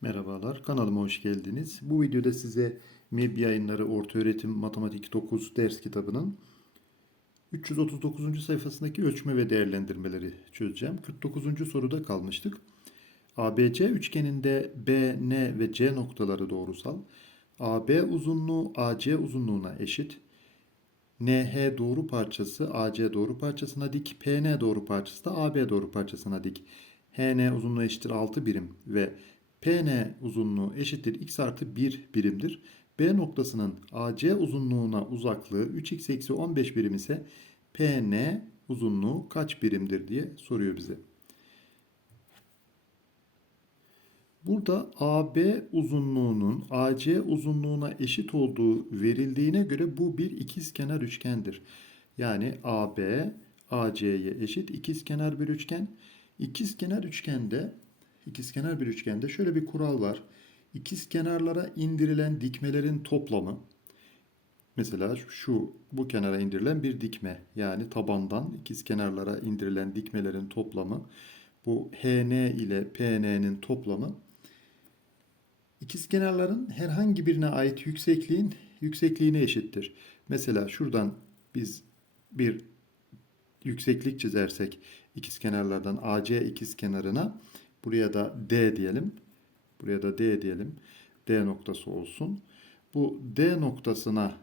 Merhabalar, kanalıma hoş geldiniz. Bu videoda size MEB yayınları Ortaöğretim Matematik 9 ders kitabının 339. sayfasındaki ölçme ve değerlendirmeleri çözeceğim. 49. soruda kalmıştık. ABC üçgeninde B, N ve C noktaları doğrusal. AB uzunluğu AC uzunluğuna eşit. NH doğru parçası AC doğru parçasına dik. PN doğru parçası da AB doğru parçasına dik. HN uzunluğu eşittir 6 birim ve PN uzunluğu eşittir x artı 1 birimdir. B noktasının AC uzunluğuna uzaklığı 3x eksi 15 birim ise PN uzunluğu kaç birimdir diye soruyor bize. Burada AB uzunluğunun AC uzunluğuna eşit olduğu verildiğine göre bu bir ikizkenar üçgendir. Yani AB AC'ye eşit ikizkenar bir üçgen. İkizkenar üçgende ikizkenar bir üçgende şöyle bir kural var. İkiz kenarlara indirilen dikmelerin toplamı mesela şu bu kenara indirilen bir dikme yani tabandan ikiz kenarlara indirilen dikmelerin toplamı bu HN ile PN'nin toplamı ikiz kenarların herhangi birine ait yüksekliğin yüksekliğine eşittir. Mesela şuradan biz bir yükseklik çizersek ikiz kenarlardan AC ikiz kenarına Buraya da D diyelim. Buraya da D diyelim. D noktası olsun. Bu D noktasına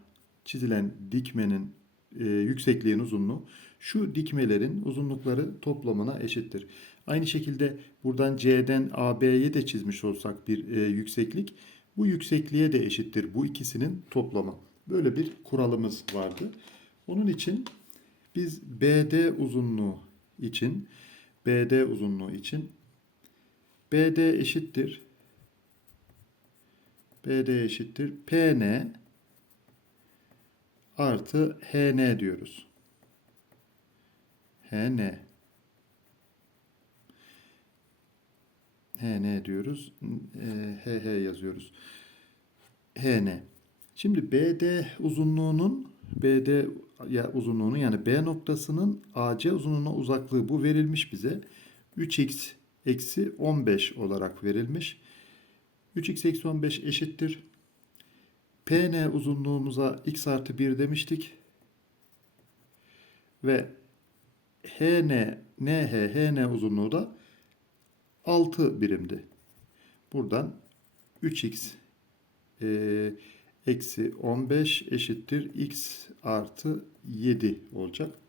çizilen dikmenin e, yüksekliğin uzunluğu şu dikmelerin uzunlukları toplamına eşittir. Aynı şekilde buradan C'den AB'ye de çizmiş olsak bir e, yükseklik bu yüksekliğe de eşittir. Bu ikisinin toplamı. Böyle bir kuralımız vardı. Onun için biz BD uzunluğu için BD uzunluğu için BD eşittir. BD eşittir. PN artı HN diyoruz. HN. HN diyoruz. HH yazıyoruz. HN. Şimdi BD uzunluğunun BD uzunluğunun yani B noktasının AC uzunluğuna uzaklığı bu verilmiş bize. 3x eksi 15 olarak verilmiş. 3x eksi 15 eşittir. Pn uzunluğumuza x artı 1 demiştik. Ve hn, nh, hn uzunluğu da 6 birimdi. Buradan 3x e, eksi 15 eşittir x artı 7 olacak.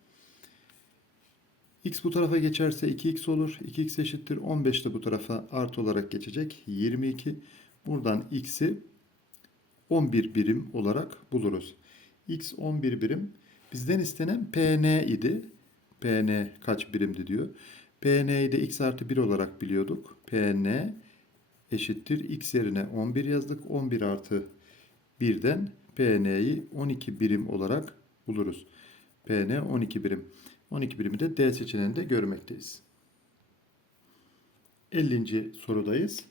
X bu tarafa geçerse 2x olur. 2x eşittir. 15 de bu tarafa artı olarak geçecek. 22. Buradan x'i 11 birim olarak buluruz. x 11 birim. Bizden istenen pn idi. pn kaç birimdi diyor. pn'yi de x artı 1 olarak biliyorduk. pn eşittir. x yerine 11 yazdık. 11 artı 1'den pn'yi 12 birim olarak buluruz. pn 12 birim. 12 birimi de D seçeneğinde görmekteyiz. 50. sorudayız.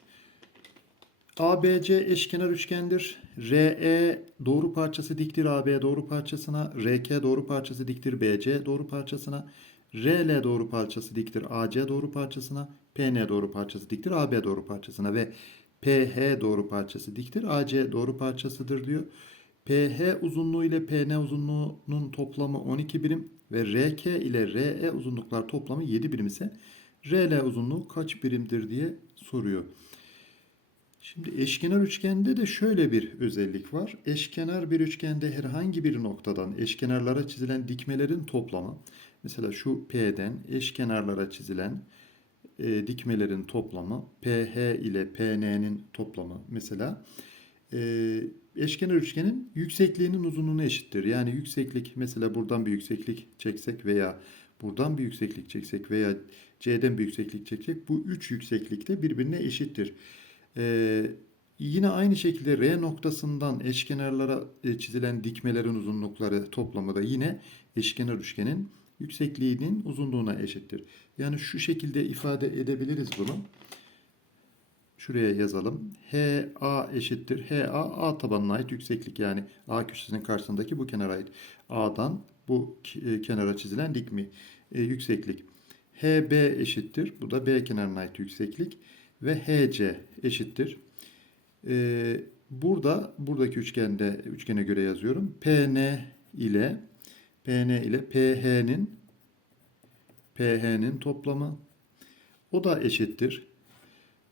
ABC eşkenar üçgendir. RE doğru parçası diktir AB doğru parçasına. RK doğru parçası diktir BC doğru parçasına. RL doğru parçası diktir AC doğru parçasına. PN doğru parçası diktir AB doğru parçasına ve PH doğru parçası diktir AC doğru parçasıdır diyor. PH uzunluğu ile PN uzunluğunun toplamı 12 birim ve RK ile RE uzunluklar toplamı 7 birim ise RL uzunluğu kaç birimdir diye soruyor. Şimdi eşkenar üçgende de şöyle bir özellik var. Eşkenar bir üçgende herhangi bir noktadan eşkenarlara çizilen dikmelerin toplamı mesela şu P'den eşkenarlara çizilen e, dikmelerin toplamı PH ile PN'nin toplamı mesela e, eşkenar üçgenin yüksekliğinin uzunluğuna eşittir. Yani yükseklik mesela buradan bir yükseklik çeksek veya buradan bir yükseklik çeksek veya C'den bir yükseklik çeksek bu üç yükseklik de birbirine eşittir. Ee, yine aynı şekilde R noktasından eşkenarlara e, çizilen dikmelerin uzunlukları toplamı da yine eşkenar üçgenin yüksekliğinin uzunluğuna eşittir. Yani şu şekilde ifade edebiliriz bunu. Şuraya yazalım. HA eşittir. HA A tabanına ait yükseklik yani A köşesinin karşısındaki bu kenara ait. A'dan bu e, kenara çizilen dik mi? E, yükseklik. HB eşittir. Bu da B kenarına ait yükseklik. ve HC eşittir. Ee, burada buradaki üçgende üçgene göre yazıyorum. PN ile PN ile PH'nin PH'nin toplamı o da eşittir.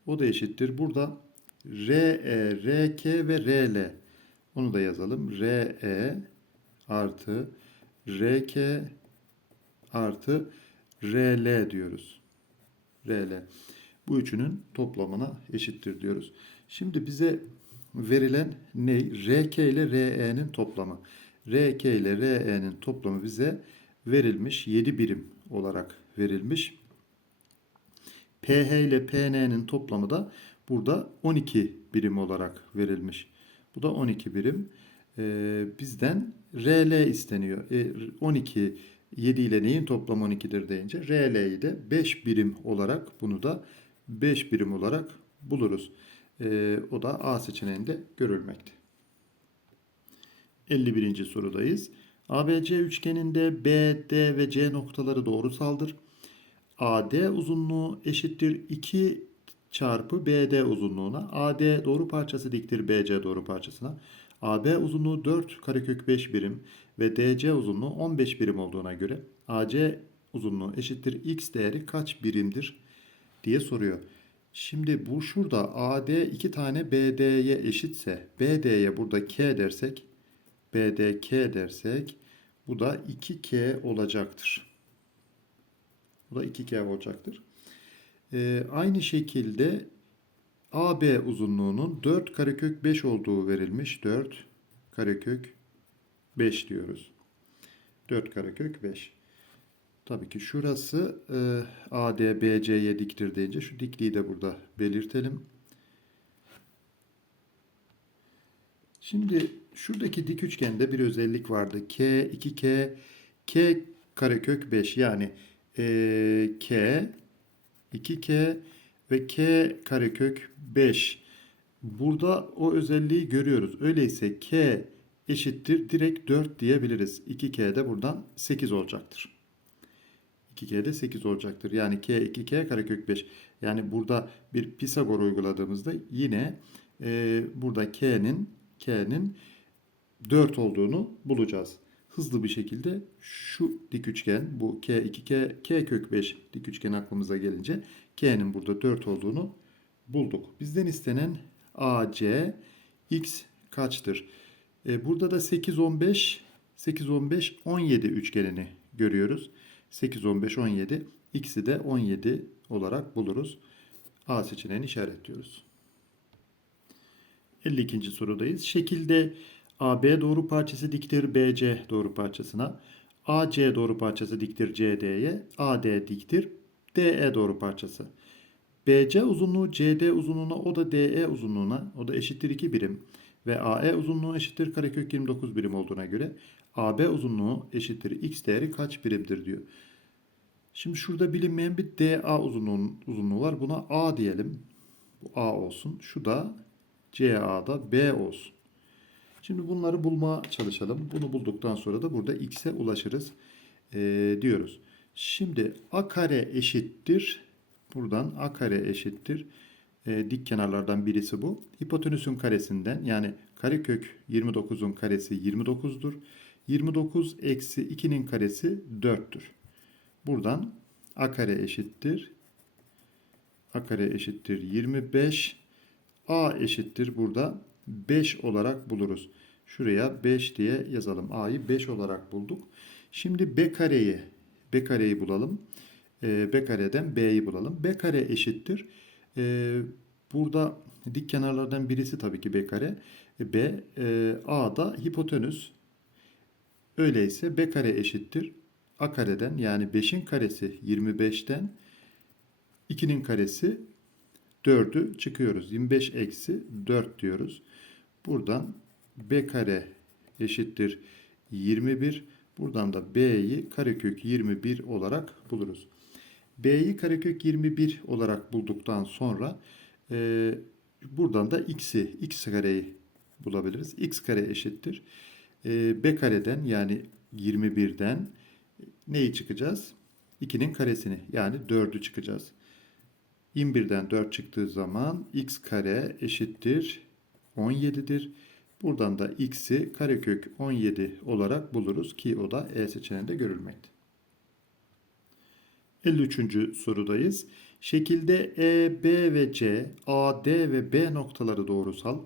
O da eşittir. Burada RE, RK ve RL onu da yazalım. RE artı RK artı RL diyoruz. RL. Bu üçünün toplamına eşittir diyoruz. Şimdi bize verilen ne? RK ile RE'nin toplamı. RK ile RE'nin toplamı bize verilmiş. 7 birim olarak verilmiş. PH ile PN'nin toplamı da burada 12 birim olarak verilmiş. Bu da 12 birim. Ee, bizden RL isteniyor. E, 12 7 ile neyin toplamı 12'dir deyince RL'yi de 5 birim olarak bunu da 5 birim olarak buluruz. Ee, o da A seçeneğinde görülmekte. 51. sorudayız. ABC üçgeninde B, D ve C noktaları doğrusaldır. AD uzunluğu eşittir 2 çarpı BD uzunluğuna. AD doğru parçası diktir BC doğru parçasına. AB uzunluğu 4 karekök 5 birim ve DC uzunluğu 15 birim olduğuna göre AC uzunluğu eşittir x değeri kaç birimdir diye soruyor. Şimdi bu şurada AD iki tane BD'ye eşitse BD'ye burada K dersek BD K dersek bu da 2K olacaktır. Bu da 2K olacaktır. Ee, aynı şekilde AB uzunluğunun 4 karekök 5 olduğu verilmiş. 4 karekök 5 diyoruz. 4 karekök 5. Tabii ki şurası e, AD BC'ye diktir deyince şu dikliği de burada belirtelim. Şimdi şuradaki dik üçgende bir özellik vardı. K, 2K, K karekök 5 yani e, K, 2K ve K karekök 5. Burada o özelliği görüyoruz. Öyleyse K eşittir direkt 4 diyebiliriz. 2K de buradan 8 olacaktır. 2K'de 8 olacaktır. Yani K 2K karekök 5. Yani burada bir Pisagor uyguladığımızda yine e, burada K'nin K'nin 4 olduğunu bulacağız. Hızlı bir şekilde şu dik üçgen bu K 2K K kök 5 dik üçgen aklımıza gelince K'nin burada 4 olduğunu bulduk. Bizden istenen AC X kaçtır? E, burada da 8 15 8 15 17 üçgenini görüyoruz. 8 15 17 x'i de 17 olarak buluruz. A seçeneğini işaretliyoruz. 52. sorudayız. Şekilde AB doğru parçası diktir BC doğru parçasına. AC doğru parçası diktir CD'ye. AD diktir DE doğru parçası. BC uzunluğu CD uzunluğuna o da DE uzunluğuna o da eşittir 2 birim ve AE uzunluğu eşittir karekök 29 birim olduğuna göre AB uzunluğu eşittir x değeri kaç birimdir diyor. Şimdi şurada bilinmeyen bir DA uzunluğu, uzunluğu var. Buna A diyelim. Bu A olsun. Şu da CA'da B olsun. Şimdi bunları bulmaya çalışalım. Bunu bulduktan sonra da burada x'e ulaşırız ee, diyoruz. Şimdi a kare eşittir. Buradan a kare eşittir. E, dik kenarlardan birisi bu. Hipotenüsün karesinden yani karekök 29'un karesi 29'dur. 29 eksi 2'nin karesi 4'tür. Buradan a kare eşittir. a kare eşittir 25. a eşittir burada 5 olarak buluruz. Şuraya 5 diye yazalım. a'yı 5 olarak bulduk. Şimdi b kareyi b kareyi bulalım. E, b kareden b'yi bulalım. b kare eşittir. E, burada dik kenarlardan birisi tabii ki b kare. B e, a da hipotenüs. Öyleyse b kare eşittir. a kareden yani 5'in karesi 25'ten 2'nin karesi 4'ü çıkıyoruz. 25 eksi 4 diyoruz. Buradan b kare eşittir 21. Buradan da b'yi karekök 21 olarak buluruz. b'yi karekök 21 olarak bulduktan sonra e, buradan da x'i x kareyi bulabiliriz. x kare eşittir. E, b kareden yani 21'den neyi çıkacağız? 2'nin karesini yani 4'ü çıkacağız. 21'den 4 çıktığı zaman x kare eşittir 17'dir. Buradan da x'i karekök 17 olarak buluruz ki o da E seçeneğinde görülmekte. 53. sorudayız. Şekilde E, B ve C, A, D ve B noktaları doğrusal.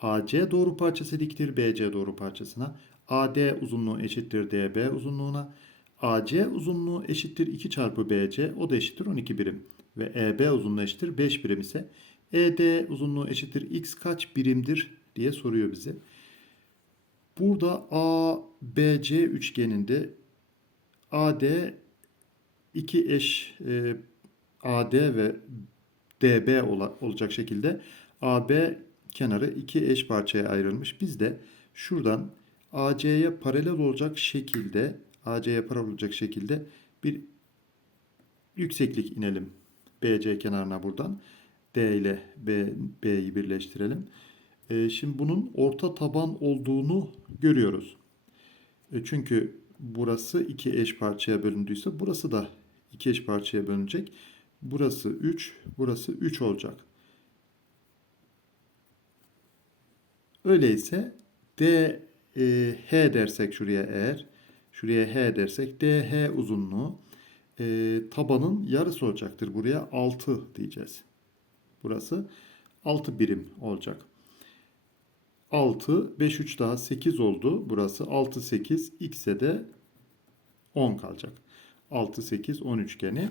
AC doğru parçası diktir BC doğru parçasına. AD uzunluğu eşittir DB uzunluğuna. AC uzunluğu eşittir 2 çarpı BC o da eşittir 12 birim. Ve EB uzunluğu eşittir 5 birim ise ED uzunluğu eşittir x kaç birimdir diye soruyor bize. Burada ABC üçgeninde AD iki eş e, AD ve DB ola- olacak şekilde AB kenarı iki eş parçaya ayrılmış. Biz de şuradan AC'ye paralel olacak şekilde AC'ye paralel olacak şekilde bir yükseklik inelim. BC kenarına buradan. D ile B, B'yi birleştirelim. E, şimdi bunun orta taban olduğunu görüyoruz. E, çünkü burası iki eş parçaya bölündüyse burası da iki eş parçaya bölünecek. Burası 3, burası 3 olacak. Öyleyse D e, H dersek şuraya eğer, şuraya H dersek DH uzunluğu e, tabanın yarısı olacaktır. Buraya 6 diyeceğiz. Burası 6 birim olacak. 6, 5, 3 daha 8 oldu. Burası 6, 8, x'e de 10 kalacak. 6, 8, 10 üçgeni.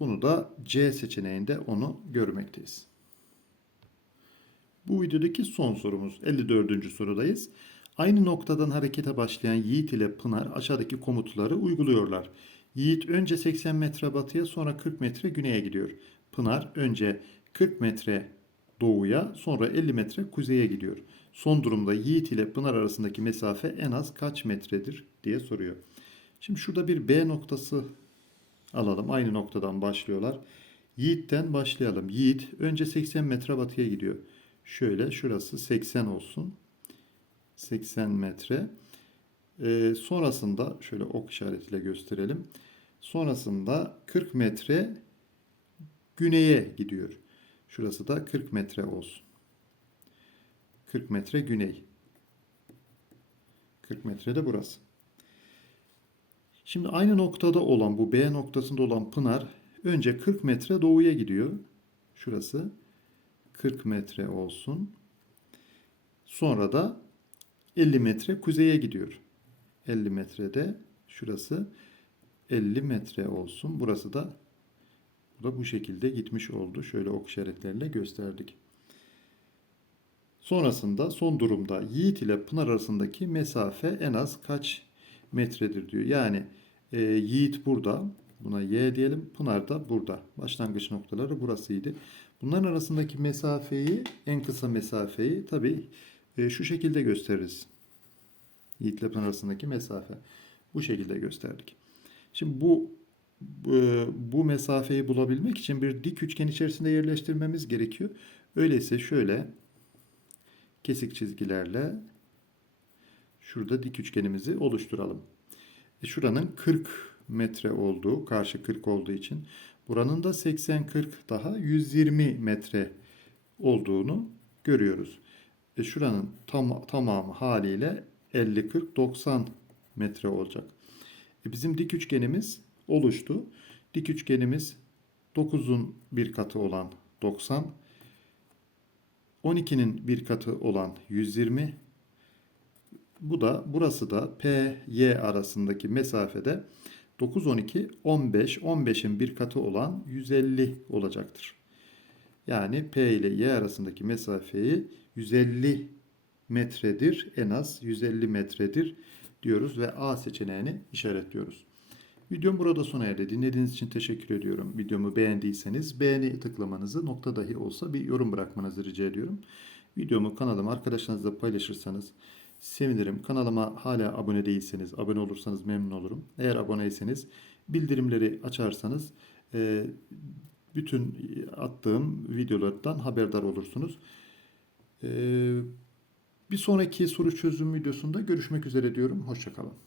Bunu da C seçeneğinde onu görmekteyiz. Bu videodaki son sorumuz 54. sorudayız. Aynı noktadan harekete başlayan Yiğit ile Pınar aşağıdaki komutları uyguluyorlar. Yiğit önce 80 metre batıya sonra 40 metre güneye gidiyor. Pınar önce 40 metre doğuya sonra 50 metre kuzeye gidiyor. Son durumda Yiğit ile Pınar arasındaki mesafe en az kaç metredir diye soruyor. Şimdi şurada bir B noktası alalım. Aynı noktadan başlıyorlar. Yiğit'ten başlayalım. Yiğit önce 80 metre batıya gidiyor. Şöyle şurası 80 olsun. 80 metre. Ee, sonrasında şöyle ok işaretiyle gösterelim. Sonrasında 40 metre güneye gidiyor. Şurası da 40 metre olsun. 40 metre güney. 40 metre de burası. Şimdi aynı noktada olan bu B noktasında olan Pınar önce 40 metre doğuya gidiyor. Şurası 40 metre olsun. Sonra da 50 metre kuzeye gidiyor. 50 metrede şurası 50 metre olsun. Burası da bu da bu şekilde gitmiş oldu. Şöyle ok işaretleriyle gösterdik. Sonrasında son durumda Yiğit ile Pınar arasındaki mesafe en az kaç metredir diyor. Yani e, Yiğit burada. Buna Y diyelim. Pınar da burada. Başlangıç noktaları burasıydı. Bunların arasındaki mesafeyi, en kısa mesafeyi tabi e, şu şekilde gösteririz. Yiğit ile Pınar arasındaki mesafe. Bu şekilde gösterdik. Şimdi bu bu, bu mesafeyi bulabilmek için bir dik üçgen içerisinde yerleştirmemiz gerekiyor. Öyleyse şöyle kesik çizgilerle şurada dik üçgenimizi oluşturalım. E şuranın 40 metre olduğu, karşı 40 olduğu için buranın da 80-40 daha 120 metre olduğunu görüyoruz. E şuranın tam, tamamı haliyle 50-40-90 metre olacak. E bizim dik üçgenimiz oluştu. Dik üçgenimiz 9'un bir katı olan 90, 12'nin bir katı olan 120. Bu da burası da P, Y arasındaki mesafede 9, 12, 15, 15'in bir katı olan 150 olacaktır. Yani P ile Y arasındaki mesafeyi 150 metredir. En az 150 metredir diyoruz ve A seçeneğini işaretliyoruz. Videom burada sona erdi. Dinlediğiniz için teşekkür ediyorum. Videomu beğendiyseniz beğeni tıklamanızı nokta dahi olsa bir yorum bırakmanızı rica ediyorum. Videomu kanalıma arkadaşlarınızla paylaşırsanız sevinirim. Kanalıma hala abone değilseniz abone olursanız memnun olurum. Eğer aboneyseniz bildirimleri açarsanız e, bütün attığım videolardan haberdar olursunuz. E, bir sonraki soru çözüm videosunda görüşmek üzere diyorum. Hoşçakalın.